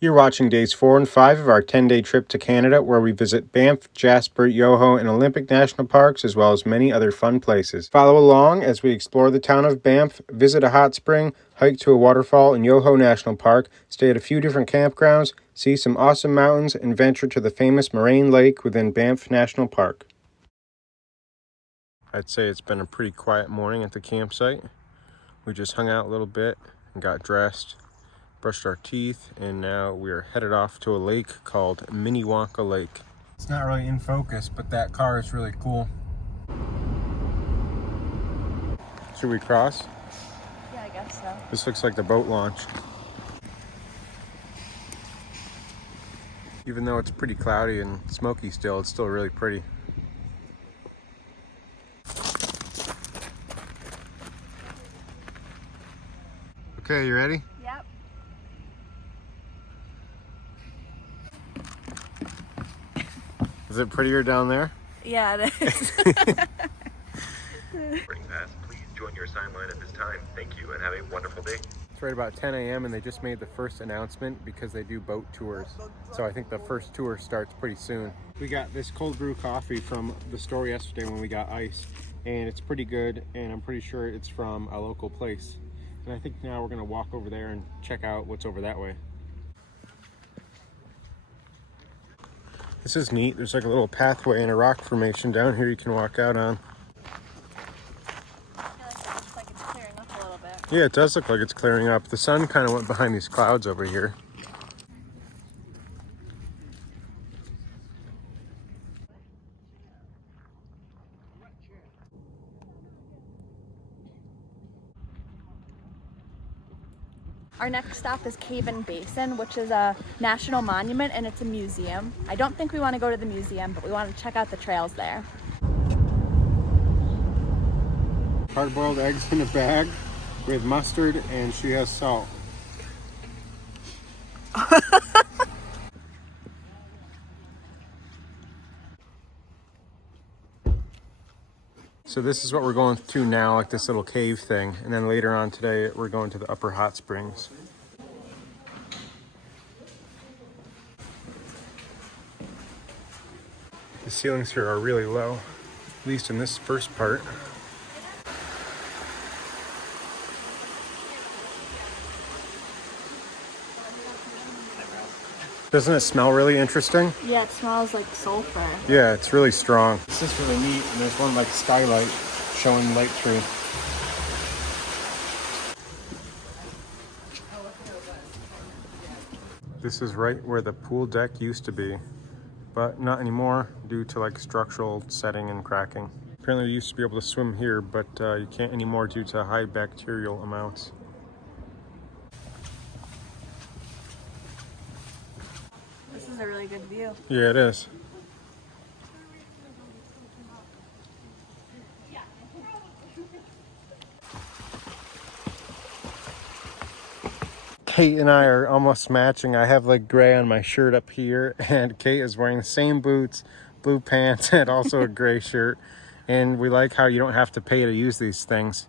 You're watching days 4 and 5 of our 10-day trip to Canada, where we visit Banff, Jasper, Yoho, and Olympic National Parks, as well as many other fun places. Follow along as we explore the town of Banff, visit a hot spring, hike to a waterfall in Yoho National Park, stay at a few different campgrounds, see some awesome mountains, and venture to the famous Moraine Lake within Banff National Park. I'd say it's been a pretty quiet morning at the campsite. We just hung out a little bit and got dressed, brushed our teeth, and now we're headed off to a lake called Minnewanka Lake. It's not really in focus, but that car is really cool. Should we cross? Yeah, I guess so. This looks like the boat launch. Even though it's pretty cloudy and smoky still, it's still really pretty. Okay, you ready? Yep. Is it prettier down there? Yeah, it is. Please join your sign line at this time. Thank you and have a wonderful day. It's right about 10 a.m. and they just made the first announcement because they do boat tours. So I think the first tour starts pretty soon. We got this cold brew coffee from the store yesterday when we got ice, and it's pretty good, and I'm pretty sure it's from a local place. And I think now we're gonna walk over there and check out what's over that way. This is neat. There's like a little pathway and a rock formation down here you can walk out on. I feel like it looks like it's clearing up a little bit. Yeah, it does look like it's clearing up. The sun kind of went behind these clouds over here. Our next stop is Basin, which is a national monument, and it's a museum. I don't think we want to go to the museum, but we want to check out the trails there. Hard-boiled eggs in a bag with mustard, and she has salt. So this is what we're going to now, like this little cave thing. And then later on today, we're going to the upper hot springs. The ceilings here are really low, at least in this first part. Doesn't it smell really interesting? Yeah, it smells like sulfur. Yeah, it's really strong. This is really neat, and there's one like skylight showing light through. This is right where the pool deck used to be, but not anymore due to like structural setting and cracking. Apparently you used to be able to swim here, but you can't anymore due to high bacterial amounts. This is a really good view. Yeah, it is. Kate and I are almost matching. I have like gray on my shirt up here, and Kate is wearing the same boots, blue pants, and also a gray shirt. And we like how you don't have to pay to use these things.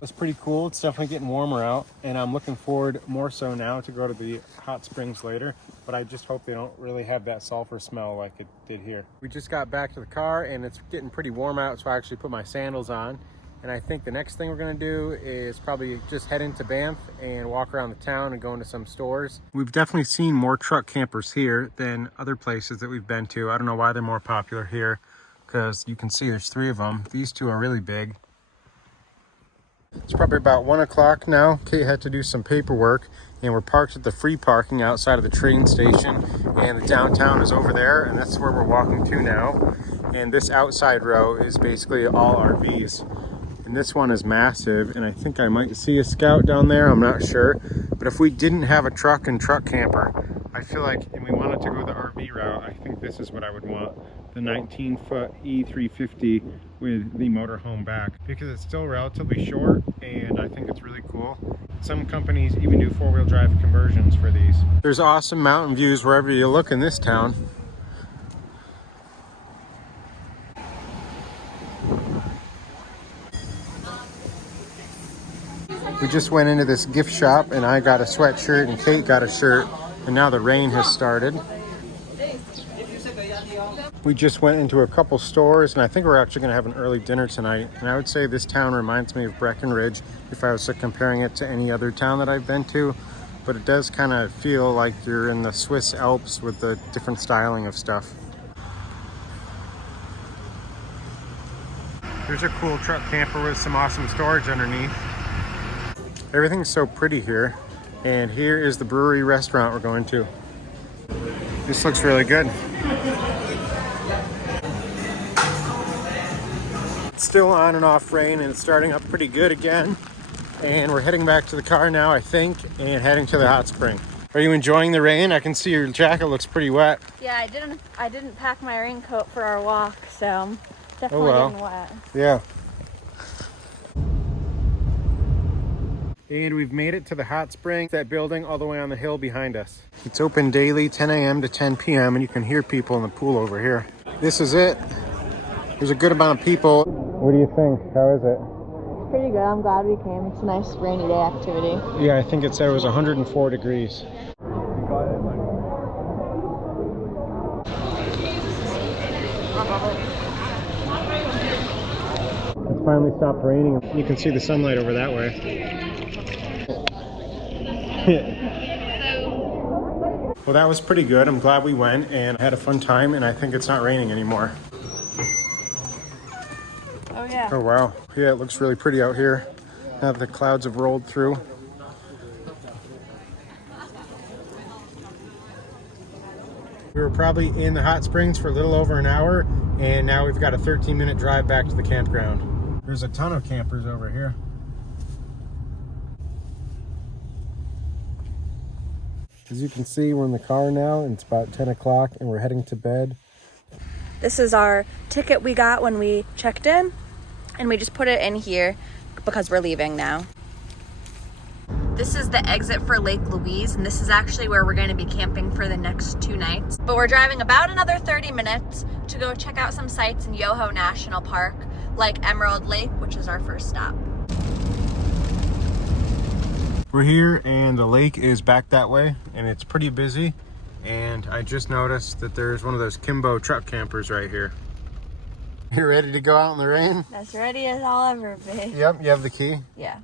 It's pretty cool. It's definitely getting warmer out, and I'm looking forward more so now to go to the hot springs later, but I just hope they don't really have that sulfur smell like it did here. We just got back to the car and it's getting pretty warm out, so I actually put my sandals on, and I think the next thing we're gonna do is probably just head into Banff and walk around the town and go into some stores. We've definitely seen more truck campers here than other places that we've been to. I don't know why they're more popular here, because you can see there's 3 of them. These 2 are really big. It's probably about 1 o'clock now. Kate had to do some paperwork, and we're parked at the free parking outside of the train station, and the downtown is over there, and that's where we're walking to now. And this outside row is basically all RVs, and this one is massive, and I think I might see a Scout down there. I'm not sure, but if we didn't have a truck and truck camper, I feel like, and we wanted to go the RV route, I think this is what I would want, the 19-foot E350 with the motorhome back, because it's still relatively short, and I think it's really cool. Some companies even do 4-wheel drive conversions for these. There's awesome mountain views wherever you look in this town. We just went into this gift shop and I got a sweatshirt and Kate got a shirt, and now the rain has started. We just went into a couple stores, and I think we're actually going to have an early dinner tonight. And I would say this town reminds me of Breckenridge if I was comparing it to any other town that I've been to. But it does kind of feel like you're in the Swiss Alps with the different styling of stuff. There's a cool truck camper with some awesome storage underneath. Everything's so pretty here. And here is the brewery restaurant we're going to. This looks really good. It's still on and off rain, and it's starting up pretty good again. And we're heading back to the car now, I think, and heading to the hot spring. Are you enjoying the rain? I can see your jacket looks pretty wet. Yeah, I didn't pack my raincoat for our walk, so I'm definitely getting wet. Yeah. And we've made it to the hot spring, that building all the way on the hill behind us. It's open daily, 10 a.m. to 10 p.m., and you can hear people in the pool over here. This is it. There's a good amount of people. What do you think? How is it? It's pretty good. I'm glad we came. It's a nice rainy day activity. Yeah, I think it said it was 104 degrees. It's finally stopped raining. You can see the sunlight over that way. Well, that was pretty good. I'm glad we went and had a fun time, and I think it's not raining anymore. Oh yeah. Oh wow. Yeah, it looks really pretty out here. Now that the clouds have rolled through. We were probably in the hot springs for a little over an hour, and now we've got a 13-minute drive back to the campground. There's a ton of campers over here. As you can see, we're in the car now, and it's about 10 o'clock, and we're heading to bed. This is our ticket we got when we checked in, and we just put it in here because we're leaving now. This is the exit for Lake Louise, and this is actually where we're going to be camping for the next 2 nights. But we're driving about another 30 minutes to go check out some sites in Yoho National Park, like Emerald Lake, which is our first stop. We're here, and the lake is back that way, and it's pretty busy. And I just noticed that there's one of those Kimbo truck campers right here. You ready to go out in the rain? As ready as I'll ever be. Yep, you have the key. Yeah.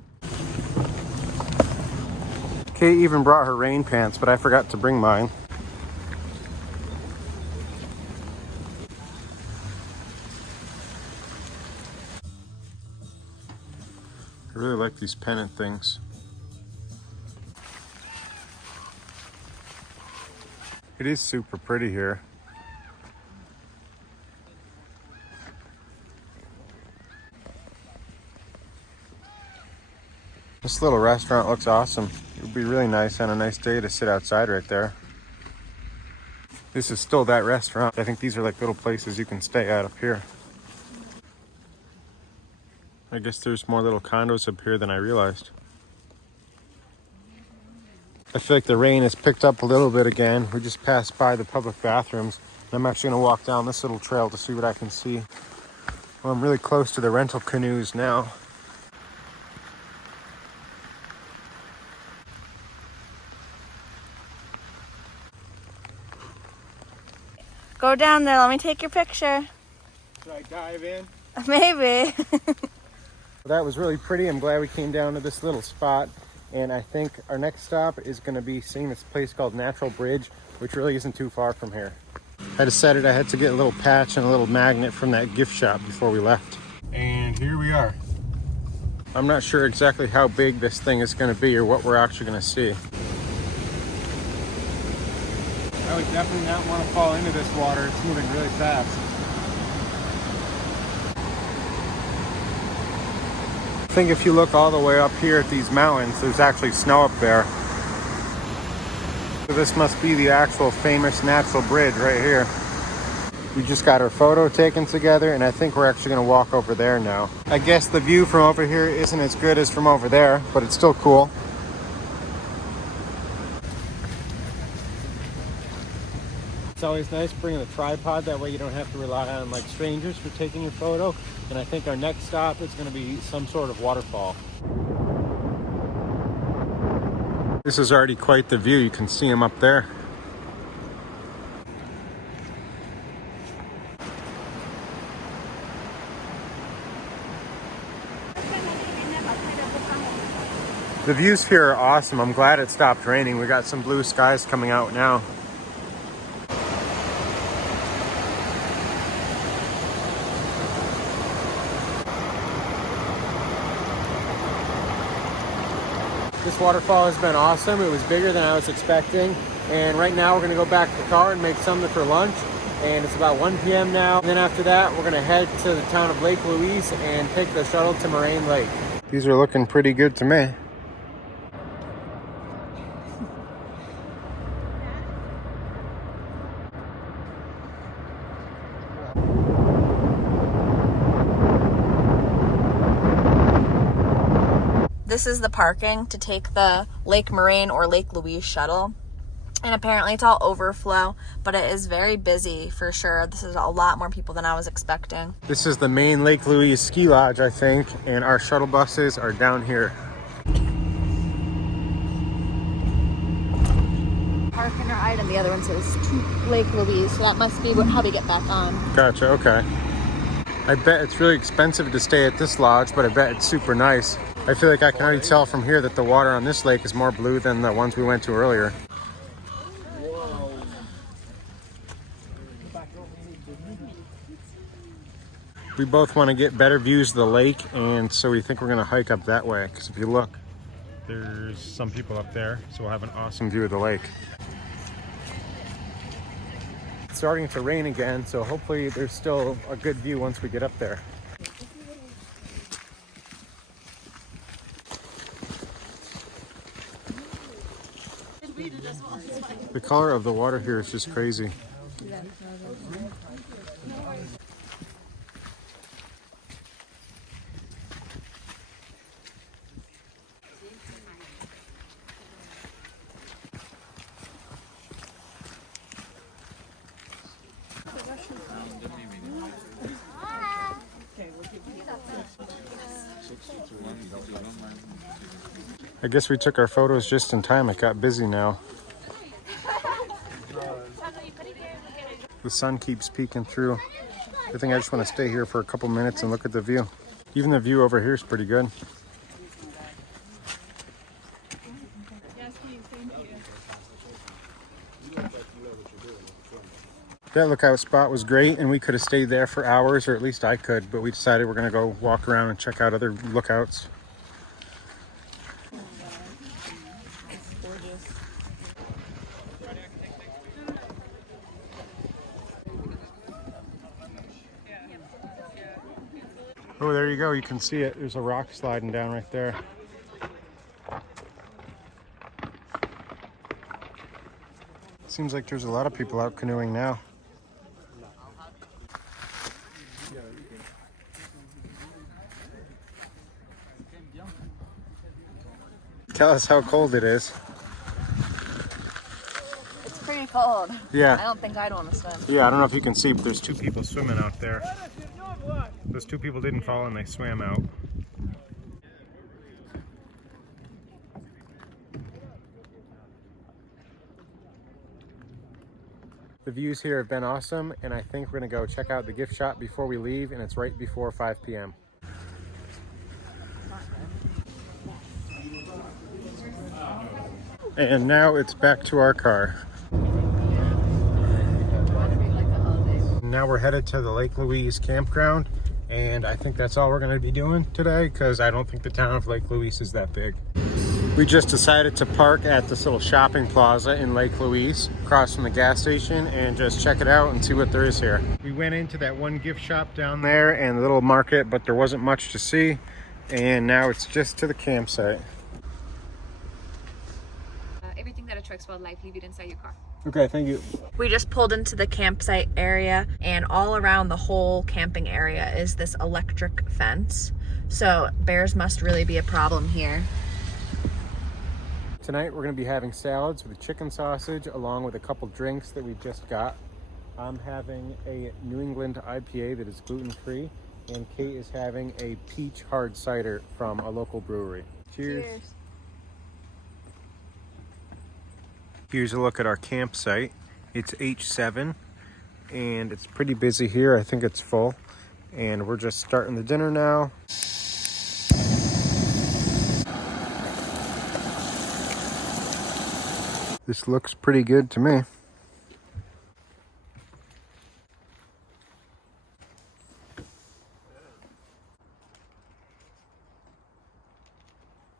Kate even brought her rain pants, but I forgot to bring mine. I really like these pennant things. It is super pretty here. This little restaurant looks awesome. It would be really nice on a nice day to sit outside right there. This is still that restaurant. I think these are like little places you can stay at up here. I guess there's more little condos up here than I realized. I feel like the rain has picked up a little bit again. We just passed by the public bathrooms. I'm actually gonna walk down this little trail to see what I can see. Well, I'm really close to the rental canoes now. Go down there, let me take your picture. Should I dive in? Maybe. That was really pretty. I'm glad we came down to this little spot. And I think our next stop is going to be seeing this place called Natural Bridge, which really isn't too far from here. I decided I had to get a little patch and a little magnet from that gift shop before we left. And here we are. I'm not sure exactly how big this thing is going to be or what we're actually going to see. I would definitely not want to fall into this water. It's moving really fast. I think if you look all the way up here at these mountains, there's actually snow up there. So this must be the actual famous natural bridge right here. We just got our photo taken together, and I think we're actually going to walk over there now. I guess the view from over here isn't as good as from over there, but it's still cool. It's always nice bringing a tripod, that way you don't have to rely on like strangers for taking your photo. And I think our next stop is going to be some sort of waterfall. This is already quite the view. You can see them up there. The views here are awesome. I'm glad it stopped raining. We got some blue skies coming out now. This waterfall has been awesome. It was bigger than I was expecting. And right now we're gonna go back to the car and make something for lunch. And it's about 1 p.m. now. And then after that, we're gonna head to the town of Lake Louise and take the shuttle to Moraine Lake. These are looking pretty good to me. This is the parking to take the Lake Moraine or Lake Louise shuttle. And apparently it's all overflow, but it is very busy for sure. This is a lot more people than I was expecting. This is the main Lake Louise ski lodge, I think, and our shuttle buses are down here. Park in our item, the other one says to Lake Louise, so that must be how we get back on. Gotcha, okay. I bet it's really expensive to stay at this lodge, but I bet it's super nice. I feel like I can already tell from here that the water on this lake is more blue than the ones we went to earlier. We both want to get better views of the lake, and so we think we're going to hike up that way, because if you look, there's some people up there, so we'll have an awesome view of the lake. It's starting to rain again, so hopefully there's still a good view once we get up there. The color of the water here is just crazy. I guess we took our photos just in time. It got busy now. The sun keeps peeking through. I think I just want to stay here for a couple minutes and look at the view. Even the view over here is pretty good. That lookout spot was great, and we could have stayed there for hours, or at least I could, but we decided we're going to go walk around and check out other lookouts. Oh, there you go. You can see it. There's a rock sliding down right there. Seems like there's a lot of people out canoeing now. Tell us how cold it is. It's pretty cold. Yeah. I don't think I'd want to swim. Yeah, I don't know if you can see, but there's two people swimming out there. Those two people didn't fall and they swam out. The views here have been awesome, and I think we're gonna go check out the gift shop before we leave, and it's right before 5 p.m. And now it's back to our car. Now we're headed to the Lake Louise campground, and I think that's all we're going to be doing today, because I don't think the town of Lake Louise is that big. We just decided to park at this little shopping plaza in Lake Louise, across from the gas station, and just check it out and see what there is here. We went into that one gift shop down there and the little market, but there wasn't much to see, and now it's just to the campsite. Everything that attracts wildlife, leave it inside your car. Okay, thank you. We just pulled into the campsite area, and all around the whole camping area is this electric fence. So bears must really be a problem here. Tonight we're going to be having salads with chicken sausage along with a couple drinks that we just got. I'm having a New England IPA that is gluten-free, and Kate is having a peach hard cider from a local brewery. Cheers. Here's a look at our campsite. It's H7 and it's pretty busy here. I think it's full. And we're just starting the dinner now. This looks pretty good to me.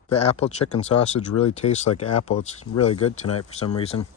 The apple chicken sausage really tastes like apple. It's really good tonight for some reason.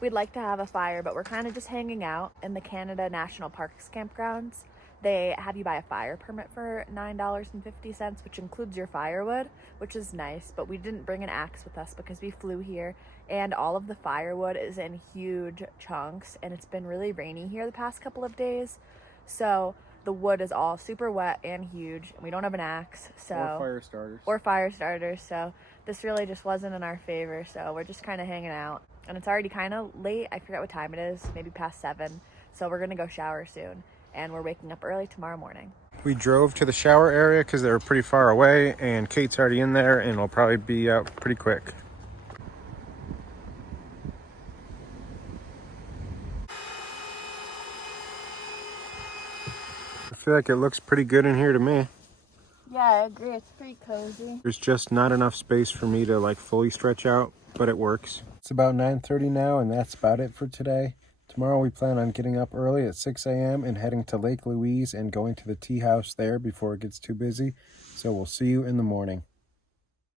We'd like to have a fire, but we're kind of just hanging out in the Canada National Park's campgrounds. They have you buy a fire permit for $9.50, which includes your firewood, which is nice, but we didn't bring an axe with us because we flew here, and all of the firewood is in huge chunks, and it's been really rainy here the past couple of days, so the wood is all super wet and huge, and we don't have an axe, so or fire starters, so this really just wasn't in our favor, so we're just kind of hanging out. And it's already kind of late. I forget what time it is, maybe past 7. So we're gonna go shower soon, and we're waking up early tomorrow morning. We drove to the shower area because they were pretty far away, and Kate's already in there and will probably be out pretty quick. I feel like it looks pretty good in here to me. Yeah, I agree. It's pretty cozy. There's just not enough space for me to like fully stretch out, but it works. It's about 9:30 now, and that's about it for today. Tomorrow we plan on getting up early at 6 a.m. and heading to Lake Louise and going to the tea house there before it gets too busy. So we'll see you in the morning.